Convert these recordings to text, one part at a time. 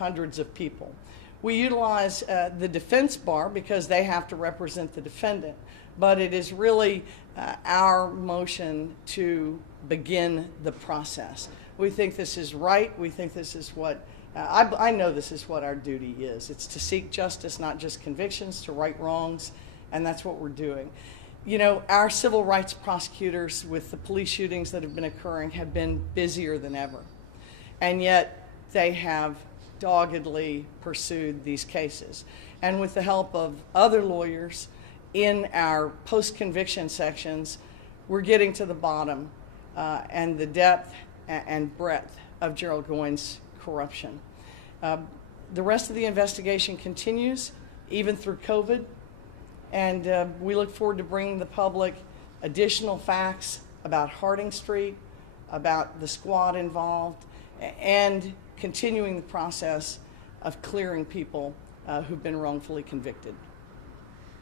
hundreds of people. We utilize the defense bar because they have to represent the defendant, but it is really our motion to begin the process. We think this is right. We think this is what, I know this is what our duty is. It's to seek justice, not just convictions, to right wrongs, and that's what we're doing. You know, our civil rights prosecutors with the police shootings that have been occurring have been busier than ever, and yet they have doggedly pursued these cases. And with the help of other lawyers in our post-conviction sections, we're getting to the bottom and the depth and breadth of Gerald Goines' corruption. The rest of the investigation continues, even through COVID, and we look forward to bringing the public additional facts about Harding Street, about the squad involved, and continuing the process of clearing people who've been wrongfully convicted.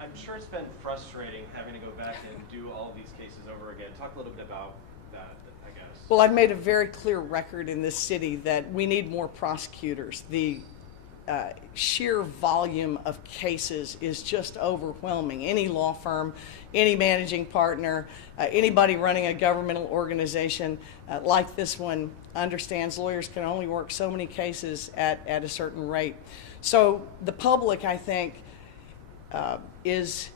I'm sure it's been frustrating having to go back and do all these cases over again. Talk a little bit about that, I guess. Well, I've made a very clear record in this city that we need more prosecutors. The sheer volume of cases is just overwhelming. Any law firm, any managing partner, anybody running a governmental organization like this one understands lawyers can only work so many cases at a certain rate. So the public, I think, is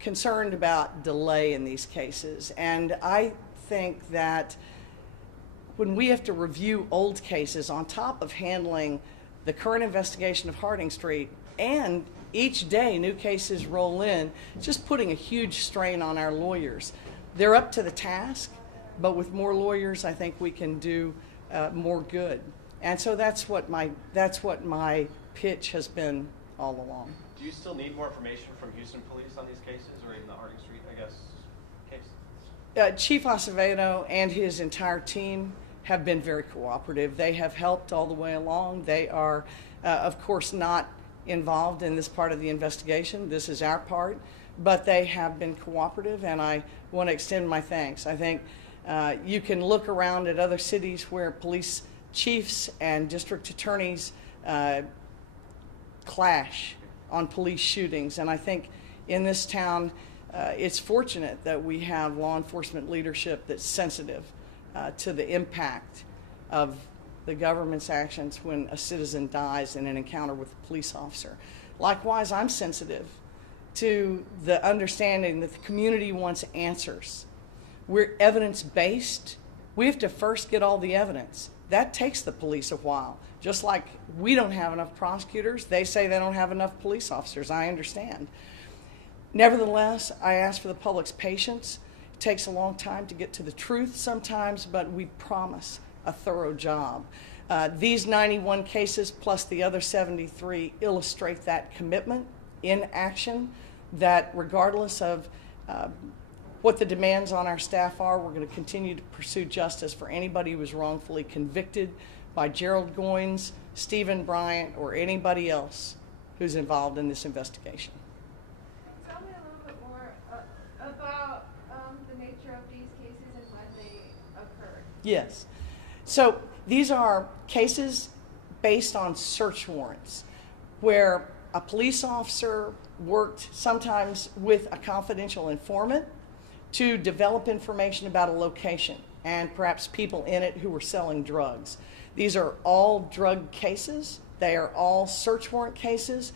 concerned about delay in these cases. And I think that when we have to review old cases on top of handling the current investigation of Harding Street, and each day new cases roll in, just putting a huge strain on our lawyers. They're up to the task, but with more lawyers, I think we can do more good. And so that's what my pitch has been all along. Do you still need more information from Houston police on these cases, or even the Harding Street, I guess, case? Chief Acevedo and his entire team have been very cooperative. They have helped all the way along. They are, of course, not involved in this part of the investigation. This is our part, but they have been cooperative, and I want to extend my thanks. I think you can look around at other cities where police chiefs and district attorneys clash on police shootings, and I think in this town it's fortunate that we have law enforcement leadership that's sensitive to the impact of the government's actions when a citizen dies in an encounter with a police officer. Likewise, I'm sensitive to the understanding that the community wants answers. We're evidence-based. We have to first get all the evidence. That takes the police a while. Just like we don't have enough prosecutors, they say they don't have enough police officers. I understand. Nevertheless, I ask for the public's patience. It takes a long time to get to the truth sometimes, but we promise a thorough job. These 91 cases plus the other 73 illustrate that commitment in action, that regardless of what the demands on our staff are, we're going to continue to pursue justice for anybody who was wrongfully convicted by Gerald Goines, Stephen Bryant, or anybody else who's involved in this investigation. Tell me a little bit more about the nature of these cases and when they occurred. Yes. So these are cases based on search warrants where a police officer worked sometimes with a confidential informant to develop information about a location and perhaps people in it who were selling drugs. These are all drug cases. They are all search warrant cases.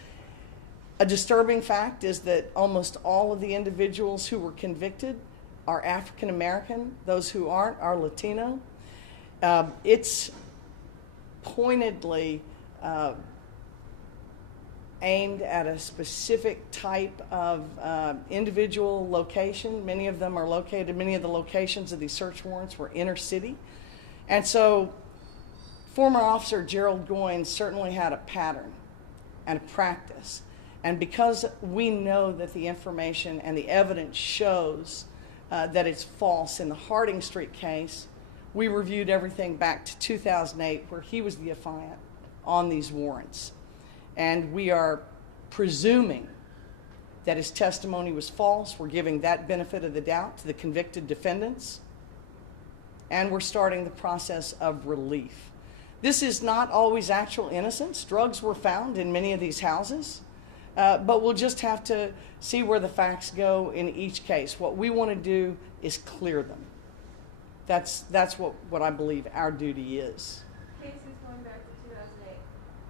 A disturbing fact is that almost all of the individuals who were convicted are African American. Those who aren't are Latino. It's pointedly aimed at a specific type of individual location. Many of them are located, many of the locations of these search warrants were inner city. And so former Officer Gerald Goines certainly had a pattern and a practice. And because we know that the information and the evidence shows that it's false in the Harding Street case, we reviewed everything back to 2008 where he was the affiant on these warrants. And we are presuming that his testimony was false. We're giving that benefit of the doubt to the convicted defendants. And we're starting the process of relief. This is not always actual innocence. Drugs were found in many of these houses, but we'll just have to see where the facts go in each case. What we want to do is clear them. That's what I believe our duty is. Cases going back to 2008.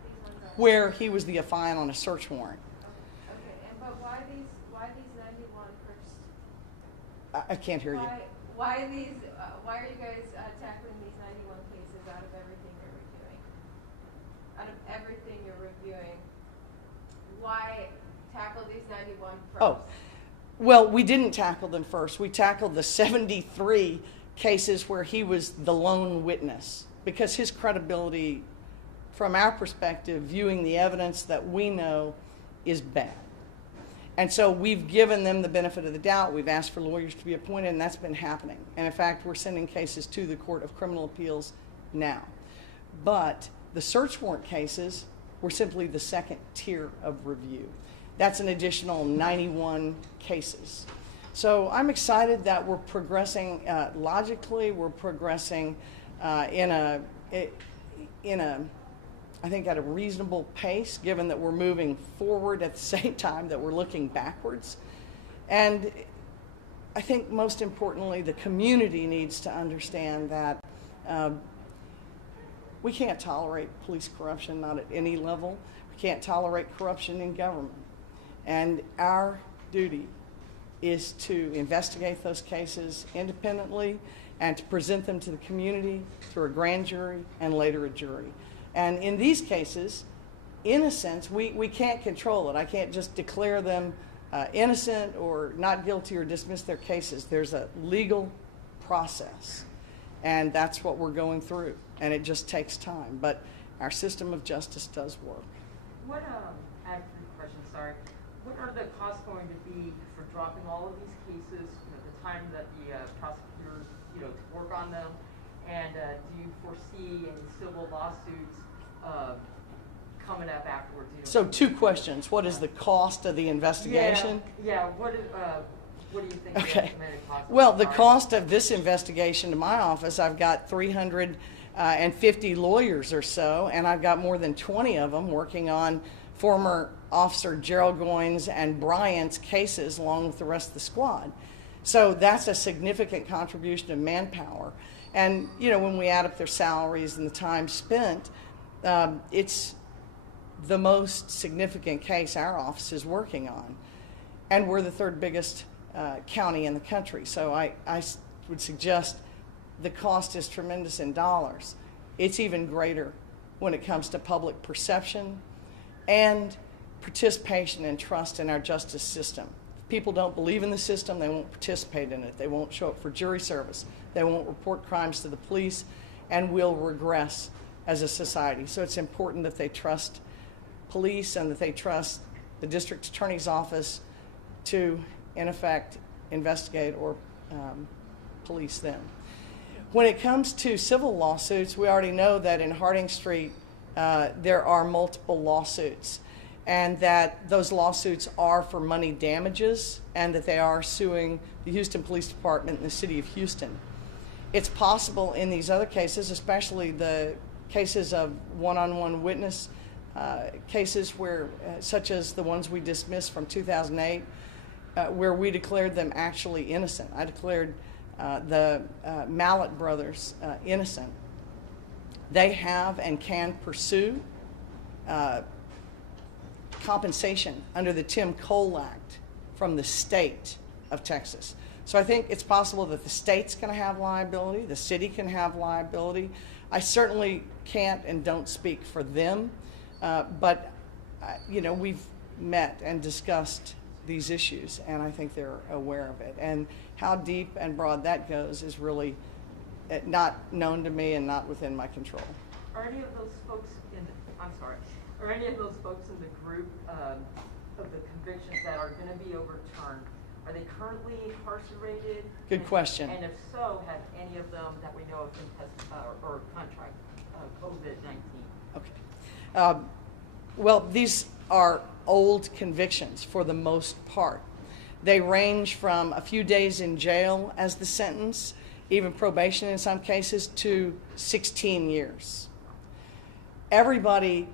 These ones are. Where he was the affiant on a search warrant. Okay, and but why these 91 first? I can't hear you. Why are you guys tackling these 91 cases out of everything you're reviewing? Out of everything you're reviewing, why tackle these 91 first? Oh, well, we didn't tackle them first. We tackled the 73 cases where he was the lone witness, because his credibility, from our perspective, viewing the evidence that we know, is bad. And so we've given them the benefit of the doubt. We've asked for lawyers to be appointed, and that's been happening. And in fact, we're sending cases to the Court of Criminal Appeals now. But the search warrant cases were simply the second tier of review. That's an additional 91 cases. So I'm excited that we're progressing logically. We're progressing in a I think at a reasonable pace, given that we're moving forward at the same time that we're looking backwards. And I think most importantly, the community needs to understand that we can't tolerate police corruption, not at any level. We can't tolerate corruption in government. And our duty is to investigate those cases independently and to present them to the community through a grand jury and later a jury. And in these cases, innocence, we can't control it. I can't just declare them innocent or not guilty or dismiss their cases. There's a legal process, and that's what we're going through, and it just takes time. But our system of justice does work. What, I have three questions, sorry. What are the costs going to be for dropping all of these cases, the time that the prosecutors, to work on them? And do you foresee any civil lawsuits coming up afterwards? So 2 questions. What is the cost of the investigation? Yeah. What do you think? Okay. The estimated cost Well, the cost of this investigation to my office, I've got 350 lawyers or so, and I've got more than 20 of them working on former Officer Gerald Goines and Bryant's cases along with the rest of the squad. So that's a significant contribution of manpower. And, when we add up their salaries and the time spent, it's the most significant case our office is working on. And we're the 3rd biggest county in the country. So I would suggest the cost is tremendous in dollars. It's even greater when it comes to public perception and participation and trust in our justice system. If people don't believe in the system, they won't participate in it. They won't show up for jury service. They won't report crimes to the police, and we'll regress as a society. So it's important that they trust police and that they trust the district attorney's office to, in effect, investigate or police them. When it comes to civil lawsuits, we already know that in Harding Street there are multiple lawsuits, and that those lawsuits are for money damages, and that they are suing the Houston Police Department and the City of Houston. It's possible in these other cases, especially the cases of one-on-one witness cases where, such as the ones we dismissed from 2008, where we declared them actually innocent. I declared the Mallet brothers innocent. They have and can pursue compensation under the Tim Cole Act from the state of Texas. So I think it's possible that the state's going to have liability, the city can have liability. I certainly can't and don't speak for them, but we've met and discussed these issues, and I think they're aware of it. And how deep and broad that goes is really not known to me and not within my control. Are any of those folks are any of those folks in the group of the convictions that are going to be overturned, are they currently incarcerated? Good question. And if so, have any of them that we know of been tested or contract COVID-19? Okay. Well, these are old convictions for the most part. They range from a few days in jail as the sentence, even probation in some cases, to 16 years. everybody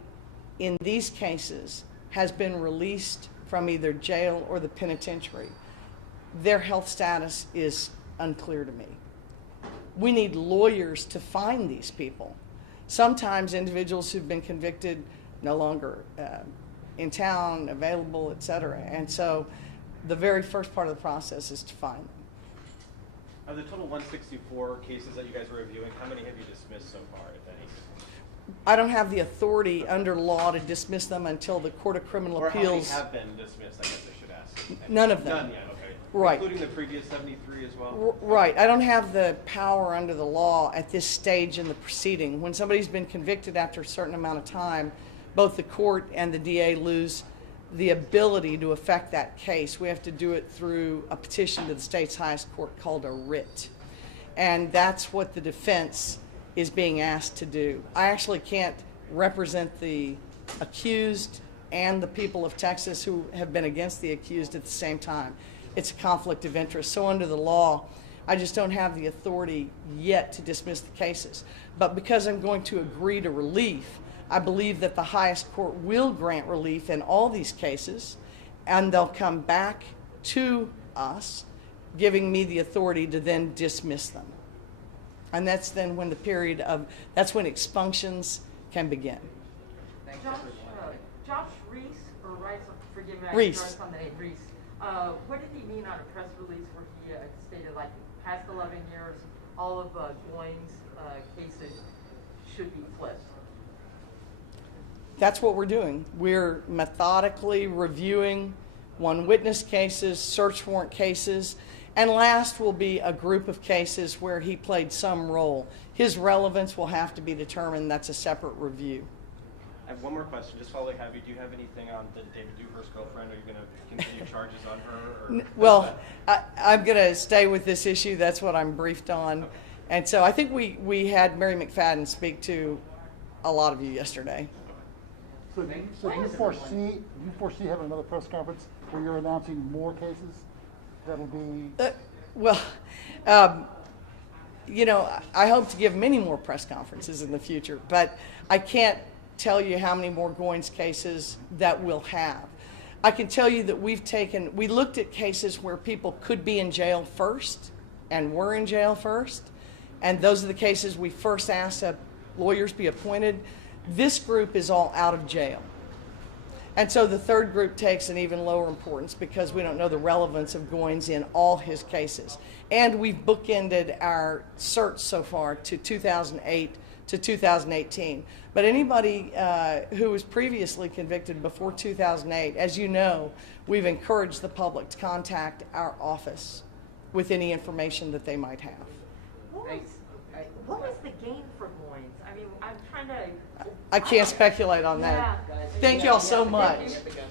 in these cases has been released from either jail or the penitentiary. Their health status is unclear to me. We need lawyers to find these people. Sometimes individuals who've been convicted no longer in town, available, et cetera. And so the very first part of the process is to find them. Of the total 164 cases that you guys were reviewing, how many have you dismissed so far, if any? I don't have the authority under law to dismiss them until the Court of Criminal Or Appeals. how many have been dismissed, I guess I should ask. None of them. None yet, okay. Right. Including the previous 73 as well? Right. I don't have the power under the law at this stage in the proceeding. When somebody's been convicted after a certain amount of time, both the court and the DA lose the ability to affect that case. We have to do it through a petition to the state's highest court called a writ. And that's what the defense is being asked to do. I actually can't represent the accused and the people of Texas who have been against the accused at the same time. It's a conflict of interest. So under the law, I just don't have the authority yet to dismiss the cases. But because I'm going to agree to relief, I believe that the highest court will grant relief in all these cases, and they'll come back to us, giving me the authority to then dismiss them. And that's then when that's when expunctions can begin. Josh Reese, or Rice, forgive me, Reese. I on the name, Reese. What did he mean on a press release where he stated, like, past 11 years, all of Goines' cases should be flipped? That's what we're doing. We're methodically reviewing one witness cases, search warrant cases, and last will be a group of cases where he played some role. His relevance will have to be determined. That's a separate review. I have one more question, just while I have you. Do you have anything on the David Dewhurst girlfriend? Are you going to continue charges on her? Or well, I'm going to stay with this issue. That's what I'm briefed on. Okay. And so I think we had Mary McFadden speak to a lot of you yesterday. So do you foresee having another press conference where you're announcing more cases? That'll be... I hope to give many more press conferences in the future, but I can't tell you how many more Goines cases that we'll have. I can tell you that we looked at cases where people could be in jail first and were in jail first, and those are the cases we first asked that lawyers be appointed. This group is all out of jail. And so the third group takes an even lower importance because we don't know the relevance of Goines in all his cases. And we've bookended our search so far to 2008 to 2018. But anybody who was previously convicted before 2008, as you know, we've encouraged the public to contact our office with any information that they might have. What was the gain for Goines? I mean, I'm trying to... I can't speculate on that. Yeah. Thank you all so much. Thank you.